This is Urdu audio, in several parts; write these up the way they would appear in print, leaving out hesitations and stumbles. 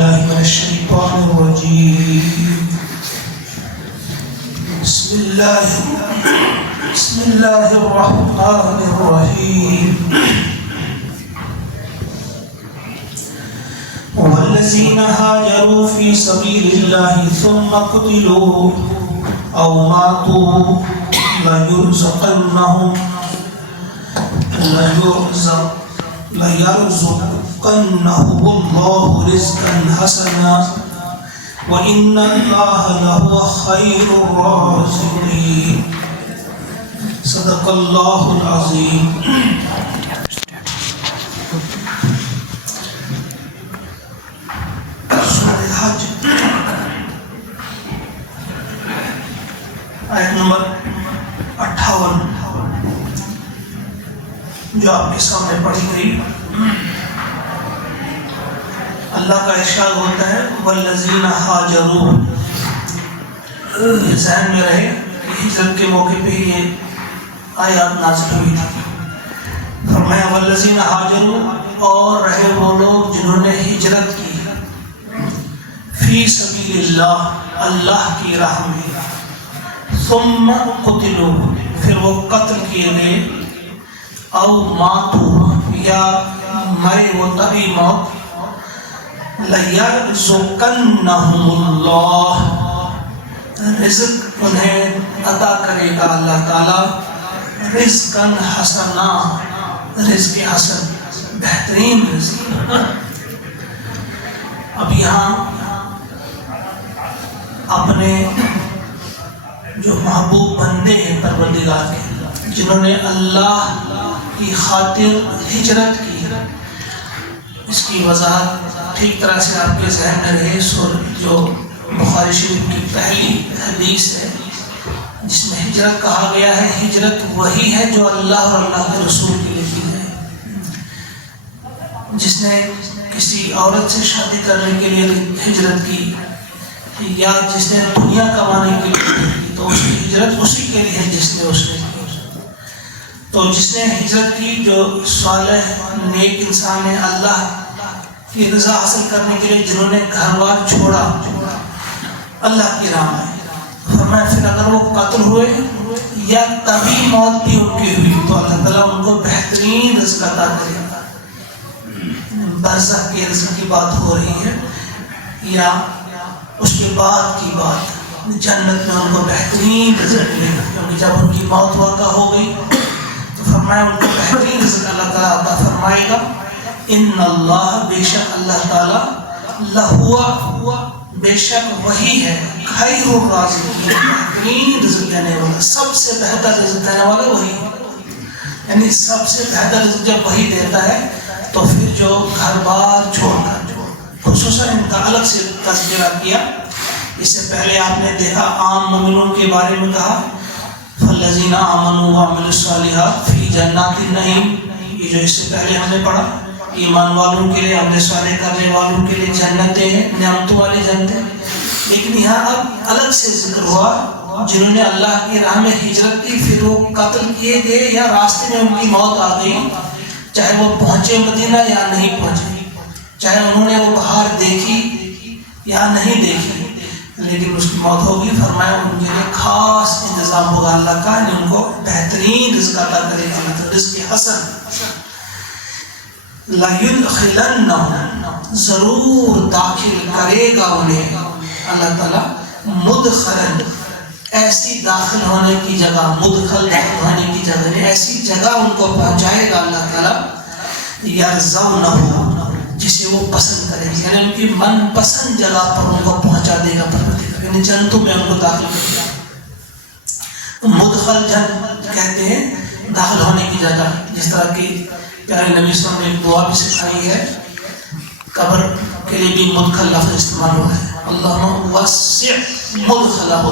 بالله من الشيطان الرجيم. بسم الله الرحمن الرحيم. والذين هاجروا في سبيل الله ثم قتلوا أو ماتوا ليرزقنهم الله رزقا حسنا وإن الله لهو خير الرازقين. صدق الله العظيم. سورہ حج آیت نمبر 58 جو آپ کے سامنے پڑھی گئی. اللہ کا ارشاد ہوتا ہے والذین ہاجروا. یہ ذہن میں رہے کہ ہجرت کے موقع پہ یہ آیات نازل ہوئی تھی. فرمایا والذین ہاجروا، اور رہے وہ لوگ جنہوں نے ہجرت کی فی سبیل اللہ، اللہ کی راہ میں، ثم قتلوا، پھر وہ قتل کیے گئے، او ماتو، یا مرے وہ تبھی موت، لَيَرْزُقَنَّهُمُ اللَّهُ، رزق انہیں عطا کرے گا اللہ تعالیٰ، رزقاً حسنا، رزق حسن، بہترین رزق. اب یہاں اپنے جو محبوب بندے ہیں پروردگار کے، جنہوں نے اللہ کی خاطر ہجرت کی، اس کی وضاحت ٹھیک طرح سے آپ کے ذہن میں رہے. جو بخاری شریف کی پہلی حدیث ہے جس میں ہجرت کہا گیا ہے، ہجرت وہی ہے جو اللہ اور اللہ کے رسول کے لیے کی ہے. جس نے کسی عورت سے شادی کرنے کے لیے ہجرت کی، یا جس نے دنیا کمانے کے لیے کی، تو اس کی ہجرت اسی کے لیے ہے جس نے کی. تو جس نے ہجرت کی، جو صالح نیک انسان ہے، اللہ کی رضا حاصل کرنے کے لیے جنہوں نے گھر بار چھوڑا اللہ کی راہ میں، فرمایا پھر اگر وہ قتل ہوئے یا تبھی موت بھی ان کی ہوئی تو اللہ تعالیٰ ان کو بہترین رزق عطا کرے گا. برزخ کے رزق کی بات ہو رہی ہے یا اس کے بعد کی بات، جنت میں ان کو بہترین رزق ملے گا. کیونکہ جب ان کی موت واقع ہو گئی تو فرمایا ان کو بہترین رزق اللہ تعالیٰ عطا فرمائے گا. ان اللہ، بے شک اللہ تعالیٰ، لہوا، بے شک وہی ہے، خیر الرازقین، بہترین رزق دینے والا، سب سے بہتر رزق دینے والا وہی ہے. یعنی سب سے بہتر رزق جب وہی دیتا ہے تو پھر جو گھر بار چھوڑ کر، خصوصاً ان کا الگ سے تذکرہ کیا. اس سے پہلے آپ نے دیکھا عام مومنوں کے بارے میں کہا فالذین آمنوا وعملوا الصالحات فی جنات النعیم. یہ جو اس سے پہلے ہم نے پڑھا، ایمان والوں کے لیے، عمل صالح کرنے والوں کے لیے جنتیں ہیں، نعمتوں والی جنتیں. لیکن یہاں اب الگ سے ذکر ہوا جنہوں نے اللہ کی راہ میں ہجرت کی، پھر وہ قتل کیے گئے یا راستے میں ان کی موت آ گئی، چاہے وہ پہنچے مدینہ یا نہیں پہنچے، چاہے انہوں نے وہ بہار دیکھی یا نہیں دیکھی، لیکن اس کی موت ہوگی. فرمایا ان کے لیے خاص انتظام ہوگا اللہ کا، ان کو بہترین رزق عطا کرے گا، رزق حسن. لَيُدْخِلَنَّهُمْ، ضرور داخل کرے گا انہیں اللہ تعالیٰ، مدخلاً، ایسی داخل ہونے کی جگہ، مدخل داخل ہونے کی جگہ، ایسی جگہ ان کو پہنچائے گا اللہ تعالیٰ، یرضونہ، جسے وہ پسند کرے گا، یعنی ان کی من پسند جگہ پر ان کو پہنچا دے گا پروردگار، یعنی جنتوں میں ان کو داخل کرے گا. مدخل جن کہتے ہیں داخل ہونے کی جگہ. جس طرح کی پیارے نبی صلی اللہ علیہ وسلم نے ایک دعا بھی سکھائی ہے، قبر کے لیے بھی مدخل لفظ استعمال ہوا ہے، اللہم وسع مدخلہ،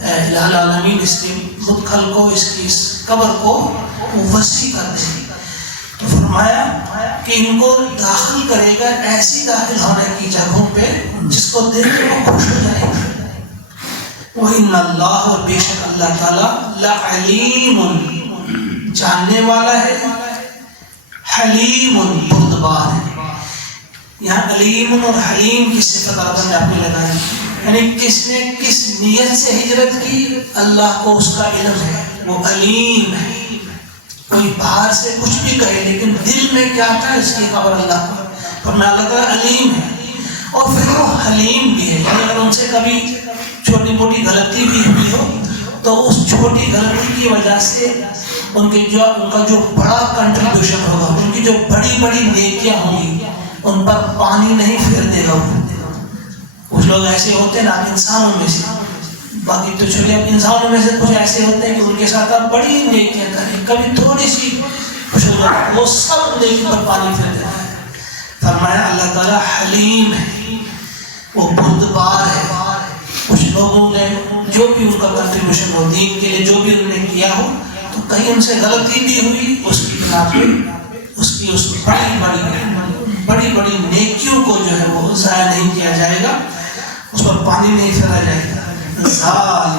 الہ العالمین اس کی مدخل کو، اس کی اس قبر کو وسیع کر دے. تو فرمایا کہ ان کو داخل کرے گا ایسی داخل ہونے کی جگہوں پہ جس کو دیکھ کے وہ خوش ہو جائے گا. وَإِنَّ اللَّهَ، اور بے شک اللہ تعالیٰ، لَعَلِيمٌ، جاننے والا ہے، حلیم، بردبار ہے. یہاں علیم اور حلیم کی صفت اللہ نے اپنی لگائی، یعنی کس نے کس نیت سے ہجرت کی اللہ کو اس کا علم ہے، وہ علیم ہے۔ کوئی باہر سے کچھ بھی کہے لیکن دل میں کیا تھا اس کی خبر اللہ کو، فرمایا اللہ تعالیٰ علیم ہے، اور پھر وہ حلیم بھی ہے، یعنی اگر ان سے کبھی چھوٹی موٹی غلطی بھی ہوئی ہو تو اس چھوٹی غلطی کی وجہ سے ان کا جو بڑا کنٹریبیوشن ہوگا، ان کی جو بڑی بڑی نیکیاں ہوں گی ان پر پانی نہیں پھیر دے گا۔ کچھ لوگ ایسے ہوتے ہیں نا انسانوں میں سے، باقی تو چھوٹے انسانوں میں سے کچھ ایسے ہوتے ہیں کہ ان کے ساتھ آپ بڑی نیکیاں کریں، کبھی تھوڑی سی خوش ہو جائے وہ سب نیکی پر پانی پھیر دیتا ہے۔ فرمایا اللہ تعالیٰ حلیم ہے، وہ بردبار ہے۔ کچھ لوگوں نے جو بھی ان کا کنٹریبیوشن ہو دین کے لیے جو بھی انہوں نے کیا ہو تو کہیں ان سے غلطی بھی ہوئی، اس کی بنا پہ اس بڑی بڑی نیکیوں کو جو ہے وہ ضائع نہیں کیا جائے گا، اس پر پانی نہیں پھیلا جائے گا۔ ظال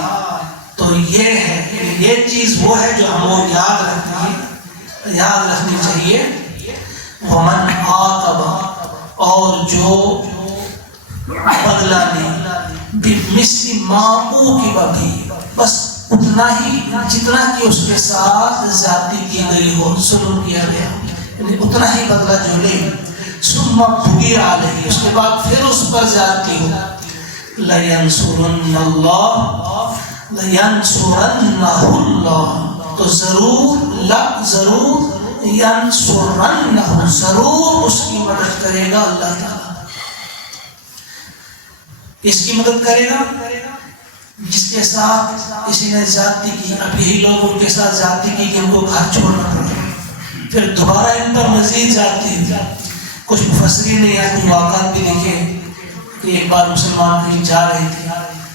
تو یہ ہے، یہ چیز وہ ہے جو ہم کو یاد رکھنی چاہیے۔ ومن عاقب، اور جو بدلہ لے، بمثل ما عوقب بھی، بس اتنا ہی جتنا کہ اس کے ساتھ زیادتی کی گئی ہو، ظلم کیا گیا، یعنی اتنا ہی بدلہ جو لے۔ ثم بغی علیہ، اس کے بعد پھر اس پر زیادتی ہو، لینصرن اللہ لینصرنہ اللہ، تو ضرور ینصرنہ، ضرور اس کی مدد کرے گا اللہ تعالیٰ۔ اس کی مدد کرے گا جس کے ساتھ کسی نے زیادتی کی۔ اب یہی لوگ ان کے ساتھ زیادتی کی کہ ان کو گھر چھوڑنا پڑا، پھر دوبارہ ان پر مزید زیادتی ہوئی۔ کچھ مفسرین نے یہاں کچھ واقعات بھی لکھے کہ ایک بار مسلمان کہیں جا رہے تھے،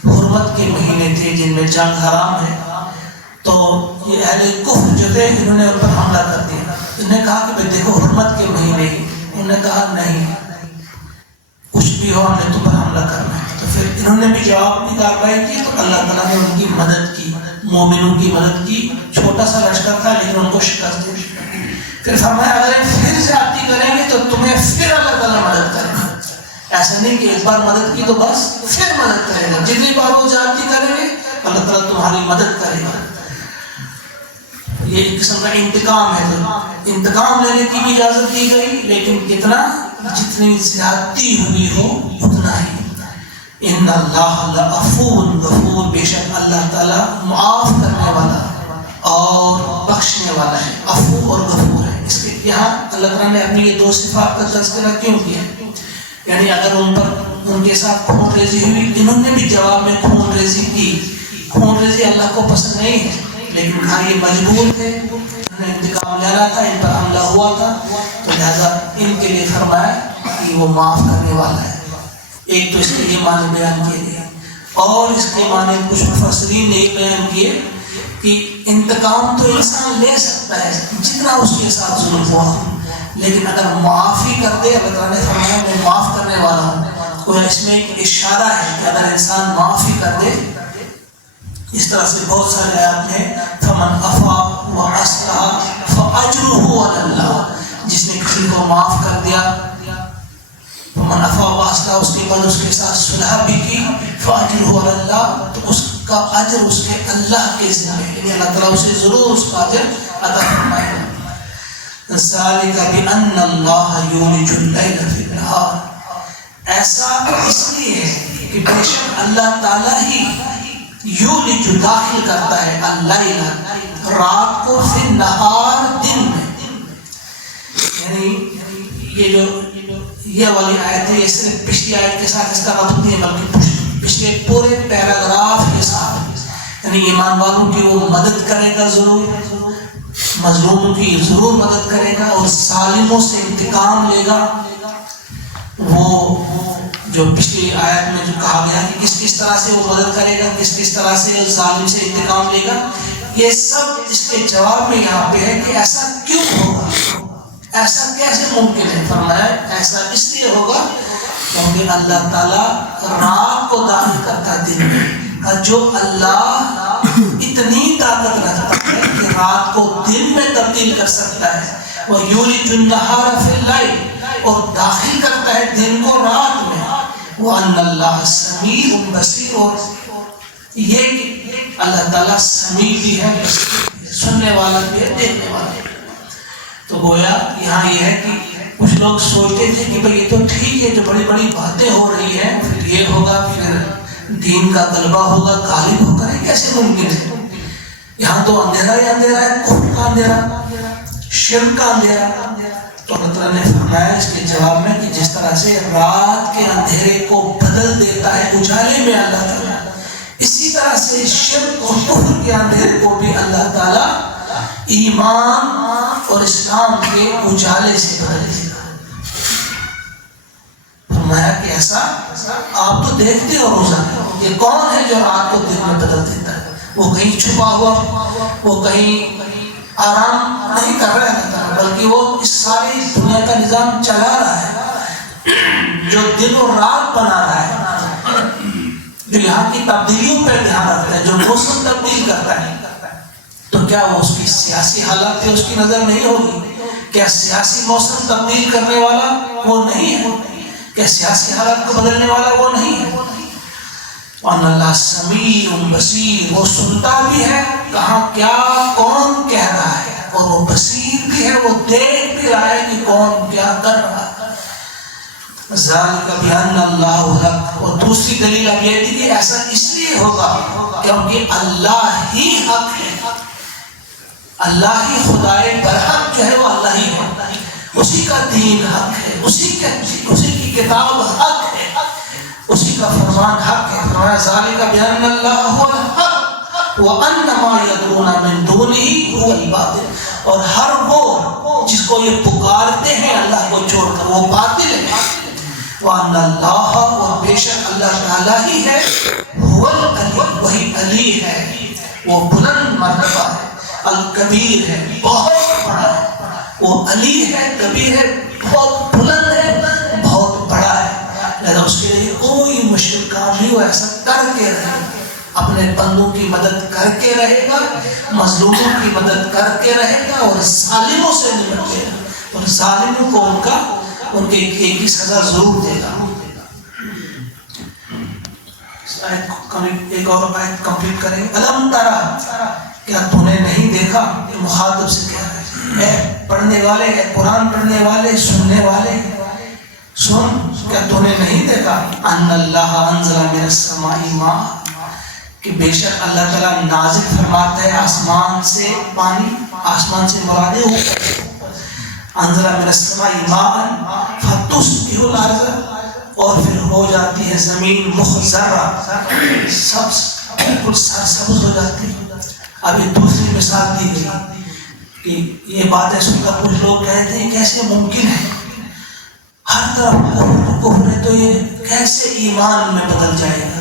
حرمت کے مہینے تھے جن میں جنگ حرام ہے، تو یہ اہل کفر جو تھے انہوں نے ان پر حملہ کر دیا۔ انہوں نے کہا کہ بھئی دیکھو حرمت کے مہینے، انہوں نے کہا نہیں، کچھ بھی ہو ہم نے تم پر حملہ کرنا ہے۔ تو پھر انہوں نے بھی جواب کی کارروائی کی، تو اللہ تعالیٰ نے ان کی مدد کی، مومنوں کی مدد کی۔ چھوٹا سا لشکر تھا لیکن ان کو شکست دی۔ پھر فرمایا اگر پھر زیادتی کریں گے تو تمہیں پھر اللہ تعالیٰ مدد کرے گا۔ ایسا نہیں کہ ایک بار مدد کی تو بس پھر مدد کرے گا، جتنی بار وہ زیادتی کریں گے اللہ تعالیٰ تمہاری مدد کرے گا۔ یہ ایک قسم کا انتقام ہے، تو انتقام لینے کی بھی اجازت دی گئی، لیکن کتنا، جتنی زیادتی ہوئی ہو اتنا ہی۔ ان اللہ لعفو غفور، بے شک اللہ تعالیٰ معاف کرنے والا اور بخشنے والا ہے، عفو اور غفور ہے۔ اس کے یہاں اللہ تعالیٰ نے اپنی یہ دو صفات کا تذکرہ کیوں کیا؟ یعنی اگر ان کے ساتھ خون ریزی ہوئی، انہوں نے بھی جواب میں خون ریزی کی۔ خون ریزی اللہ کو پسند نہیں ہے، لیکن کہا یہ مجبور تھے، انہیں انتقام لینا تھا، ان پر حملہ ہوا تھا، تو لہذا ان کے لیے فرمایا کہ وہ معاف کرنے والا ہے۔ ایک تو اس کے یہ معنی بیان کیے گئے، اور اس کے معنی کچھ مفسرین نے یہ بیان کیے کہ انتقام تو انسان لے سکتا ہے جتنا اس کے ساتھ ظلم ہوا، لیکن اگر معافی کر دے، اللہ تعالیٰ نے فرمایا میں معاف کرنے والا ہوں، تو اس میں ایک اشارہ ہے کہ اگر انسان معافی کر دے، اس طرح سے بہت سارے آیات میں فمن عفا واصلح فاجرہ علی اللہ، جس نے کسی کو معاف کر دیا، فمن عفا واصلح، اس کے بعد اس کے ساتھ صلح بھی کی، فاجرہ علی اللہ، تو اس کا اجر اس کے اللہ کے ذمہ، یعنی اللہ تعالیٰ اسے ضرور اس کا اجر عطا فرمائے گا۔ ذالک بان اللہ یولج اللیل فی النہار، ایسا اس لیے ہے کہ بے شک اللہ تعالیٰ ہی یولج داخل کرتا ہے اللیل، رات کو، فی النہار، دن میں۔ یعنی یہ والی آیت ہے، یہ صرف پچھلی آیت کے ساتھ اس کا ربط نہیں ہے، بلکہ پچھلے پورے پیراگراف کے ساتھ، یعنی ایمان والوں کی وہ مدد کرے گا ضرور، مظلوموں کی ضرور مدد کرے گا، اور ظالموں سے انتقام لے گا۔ وہ جو پچھلی آیت میں جو کہا گیا کہ کس طرح سے وہ مدد کرے گا، کس طرح سے ظالم سے انتقام لے گا، یہ سب اس کے جواب میں یہاں پہ ہے کہ ایسا کیوں ہوگا، ایسا کیسے ممکن ہے؟ فرمایا ایسا اس لیے ہوگا کیونکہ اللہ تعالیٰ رات کو داخل کرتا ہے دن میں، اور جو اللہ اتنی طاقت رکھتا ہے کہ رات کو دن میں تبدیل کر سکتا ہے، وہ یولج النہار فی اللیل، اور داخل کرتا ہے دن کو رات میں. وَأَنَّ اللَّهَ سَمِيعٌ بَصِيرٌ، اور یہ کہ اللہ تعالیٰ سمیع بھی ہے، سننے والا بھی ہے، دیکھنے والا بھی ہے. تو گویا یہاں یہ ہے کہ کچھ لوگ سوچتے تھے کہ بھئی یہ تو ٹھیک ہے، جو بڑی بڑی باتیں ہو رہی ہیں، پھر یہ ہوگا، پھر دین کا غلبہ ہوگا، غالب ہو کر، کیسے ممکن ہے؟ یہاں تو اندھیرا ہی اندھیرا ہے، کفر کا اندھیرا، شرک کا اندھیرا. تو اللہ تعالیٰ نے فرمایا اس کے جواب میں کہ جس طرح سے رات کے اندھیرے کو بدل دیتا ہے اجالے میں اللہ تعالیٰ، اسی طرح سے شرک اور کفر کے اندھیرے کو بھی اللہ تعالیٰ ایمان اور اسلام کے اجالے سے بدل دیتا ہے. فرمایا کہ ایسا آپ تو دیکھتے ہو روزانہ، یہ کون ہے جو رات کو دن میں بدل دیتا ہے؟ وہ کہیں چھپا ہوا، وہ کہیں آرام نہیں کر رہا ہے، بلکہ وہ اس ساری دنیا کا نظام چلا رہا ہے، جو دن اور رات بنا رہا ہے، جو یہاں کی تبدیلیوں پہ دھیان رکھتا ہے، جو موسم تبدیل کرتا ہے. تو کیا وہ اس کی سیاسی حالات پہ اس کی نظر نہیں ہوگی؟ کیا سیاسی موسم تبدیل کرنے والا وہ نہیں ہے؟ کیا سیاسی حالات کو بدلنے والا وہ نہیں ہے؟ وَأَنَّ اللَّهَ سَمِيعٌ بَصِيرٌ، وہ سنتا بھی ہے کہاں کیا کون کہہ رہا ہے، اور وہ بصیر بھی ہے، وہ دیکھ بھی رہا ہے کہ کون کیا کر رہا ہے. ذَلِكَ بِأَنَّ اللَّهَ حَقٌّ، اور دوسری دلیل اب یہ تھی کہ ایسا اس لیے ہوگا کیونکہ اللہ ہی حق ہے، اللہ ہی خدائے برحق جو ہے وہ اللہ ہی ہے، اسی کا دین حق ہے، اسی کی کتاب حق ہے، اسی کا فرمان حق ہے. فرمایا ذالک بأن اللہ هو الحق وأن ما يدعون من دونه هو الباطل، اور ہر وہ جس کو یہ پکارتے ہیں اللہ کو چھوڑ کر وہ باطل ہے. وأن اللہ، اور بے شک اللہ تعالیٰ ہی ہے، هو العلی، وہی علی ہے، وہ بلند مرتبہ ہے، الکبیر ہے، بہت بڑا ہے. وہ علی ہے، کبیر ہے، بہت بلند ہے، بہت بڑا ہے. لہذا اس کے لیے کوئی مشکل کام نہیں، وہ ایسا کر کے رہے گا، اپنے بندوں کی مدد کر کے رہے گا، مظلوموں کی مدد کر کے رہے گا، اور ظالموں سے نمٹے گا، اور ظالموں کو ان کے ایک کی سزا ضرور دے گا. ایک اور آیت کمپلیٹ کریں. الم ترا، کیا تو نے نہیں دیکھا؟ مخاطب سے کہہ رہے ہیں، پڑھنے والے، قرآن پڑھنے والے، سننے والے، سن، کیا تو نے نہیں دیکھا؟ ان اللہ انزل من السماء ماء، کہ بے شک اللہ تعالیٰ نازل فرماتا ہے آسمان سے پانی. آسمان سے مراد ہے انزل من السماء ماء فتصبح الارض، اور پھر ہو جاتی ہے زمین مخضرہ، سبز، بالکل سرسبز ہو جاتی ہے. ابھی دوسری مثال دی گئی کہ یہ باتیں سن کر کچھ لوگ کہتے ہیں کیسے ممکن ہے، ہر طرف کفر ہے تو یہ کیسے ایمان میں بدل جائے گا؟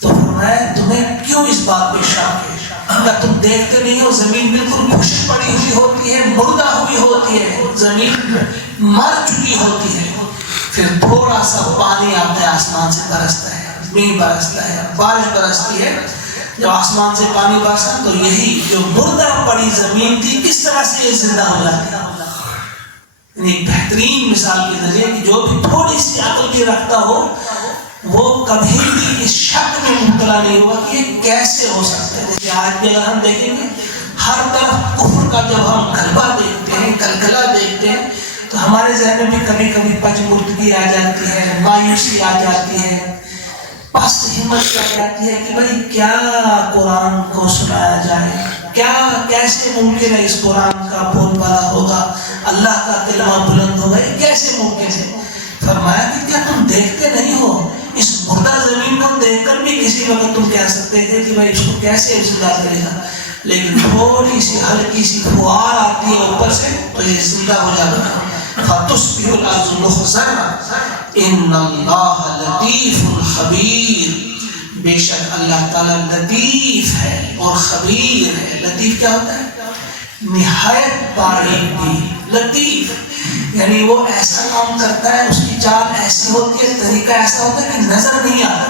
تو فرمایا تمہیں کیوں اس بات پہ شک ہے؟ اگر تم دیکھتے نہیں ہو زمین بالکل خشک پڑی ہوئی ہوتی ہے، مردہ ہوئی ہوتی ہے، زمین مر چکی ہوتی ہے، پھر تھوڑا سا پانی آتا ہے آسمان سے برستا ہے، زمین برستا ہے، بارش برستی ہے. جب آسمان سے پانی برسا تو یہی جو مردہ پڑی زمین تھی کس طرح سے یہ زندہ ہو جاتی ہے. ایک بہترین مثال کے ذریعے کہ جو بھی تھوڑی سی عقل بھی رکھتا ہو وہ کبھی بھی اس شک میں مبتلا نہیں ہوگا کہ یہ کیسے ہو سکتا ہے. جیسے آج بھی اگر ہم دیکھیں گے ہر طرف کفر کا جب ہم غلبہ دیکھتے ہیں، گلگلہ دیکھتے ہیں، تو ہمارے ذہن میں بھی کبھی کبھی پچمردگی آ جاتی ہے، مایوسی آ جاتی ہے، پست ہمت آ جاتی ہے کہ بھائی کیا قرآن کو سنایا جائے، کیا کیسے ممکن ہے اس قرآن کا بول بالا ہوگا، اللہ کا کلمہ بلند ہوگا، یہ کیسے ممکن ہے؟ فرمایا کہ کیا تم دیکھتے نہیں ہو؟ اس مردہ زمین کو دیکھ کر بھی کسی وقت تم کہہ سکتے تھے کہ بھائی اس کو کیسے زندہ کرے گا، لیکن تھوڑی سی ہلکی سی فوار آتی ہے اوپر سے تو یہ زندہ ہو جاتا ہے. فَتُصْبِحُ الْأَرْضُ مُخْضَرَّةً إِنَّ اللَّهَ لَطِيفٌ خَبِيرٌ، بے شک اللہ تعالیٰ لطیف ہے اور خبیر ہے. لطیف کیا ہوتا ہے؟ نہایت باریک بھی. لطیف یعنی وہ ایسا کام کرتا ہے، اس کی چال ایسی ہوتی ہے، طریقہ ایسا ہوتا ہے کہ نظر نہیں آتا.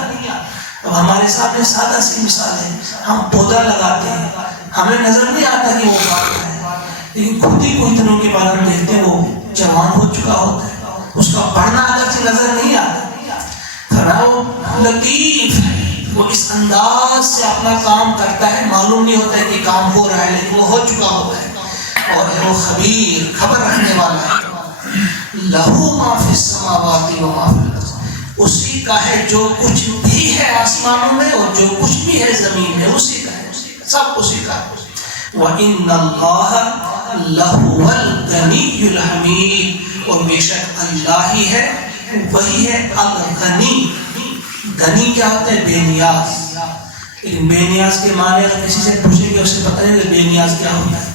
اب ہمارے سامنے سادہ سی مثال ہے، ہم پودا لگاتے ہیں، ہمیں نظر نہیں آتا کہ وہ کام ہے، لیکن خود ہی کچھ دنوں کے بعد ہم دیکھتے ہیں وہ جوان ہو چکا ہوتا ہے، اس کا بڑھنا اگرچہ نظر نہیں آتا، وہ لطیف ہے، وہ اس انداز سے اپنا کام کرتا ہے، معلوم نہیں ہوتا ہے کہ کام ہو رہا ہے لیکن وہ ہو چکا ہوتا ہے، اور وہ خبیر، خبر رکھنے والا ہے۔ لہو ما فی السماوات و ما فی الارض، اسی کا ہے جو کچھ بھی ہے آسمانوں میں اور جو کچھ بھی ہے زمین میں، اسی کا ہے، سب اسی کا ہے۔ وَإِنَّ اللَّهَ لَهُوَ الْغَنِيُّ الْحَمِيدُ، اور بے شک اللہ ہی ہے، وہی ہے الغنی۔ غنی کیا ہوتا ہے؟ بے نیاز۔ لیکن بے نیاز کے معنی اگر کسی سے پوچھیں گے اسے پتہ نہیں کہ بے نیاز کیا ہوتا ہے۔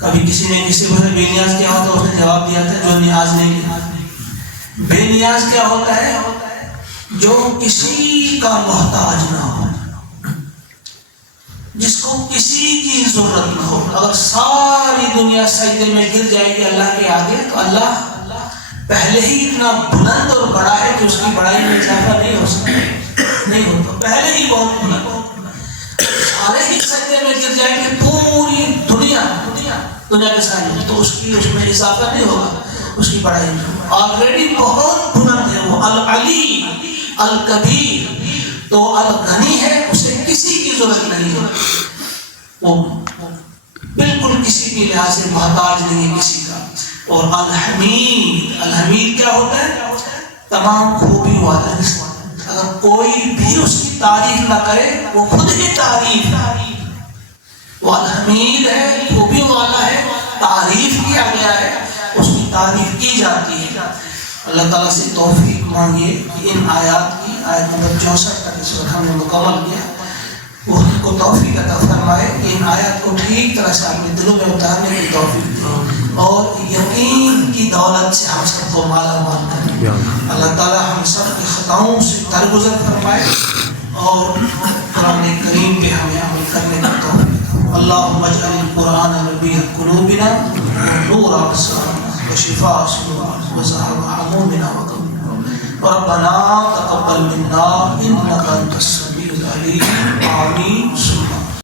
کبھی کسی نے کسی کو بے نیاز کیا ہوتا ہے، اس نے جواب دیا تھا جو نیاز نہیں لیا۔ بے نیاز کیا ہوتا ہے؟ جو کسی کا محتاج نہ ہو، جس کو کسی کی ضرورت نہ ہو۔ اگر ساری دنیا سجدے میں گر جائے گی اللہ کے آگے تو اللہ پہلے ہی اتنا بلند اور بڑا ہے کہ اس کی بڑائی میں اضافہ نہیں ہو سکتا، نہیں ہوتا، پہلے ہی بہت بلند ہے۔ سارے ہی سجدے میں گر جائیں گے پوری دنیا کے سامنے تو اس میں اضافہ نہیں ہوگا، اس کی بڑائی میں آلریڈی بہت بلند ہے، وہ العلی الکبیر۔ تو الغنی ہے، اسے کسی کی ضرورت نہیں ہے، وہ بالکل کسی کے لحاظ سے محتاج نہیں ہے کسی کا۔ اور الحمید، الحمید کیا ہوتا ہے؟ تمام خوبی والا۔ اگر کوئی بھی اس کی تعریف نہ کرے وہ خود ہی تعریف ہے، وہ الحمید ہے، خوبی والا ہے، تعریف کیا گیا ہے، اس کی تعریف کی جاتی ہے۔ اللہ تعالیٰ سے توفیق مانگیے کہ ان آیات کی، آیت نمبر 64 تک اس وقت ہم نے مکمل کیا، وہ ہم کو توفیق عطا فرمائے کہ ان آیات کو ٹھیک طرح سے اپنے دلوں میں اتارنے کی توفیق دے اور یقین کی دولت سے ہم سب کو مالا مال کرے۔ اللہ تعالیٰ ہم سب کی خطاؤں سے درگزر فرمائے اور قرآن کریم پہ ہمیں عمل کرنے کا توفیق۔ اللہم اجعل القرآن ربیع قلوبنا ونور ابصارنا وشفاء صدورنا وذهاب همومنا وغمنا ربنا تقبل منا انك انت السميع العليم آمين ثم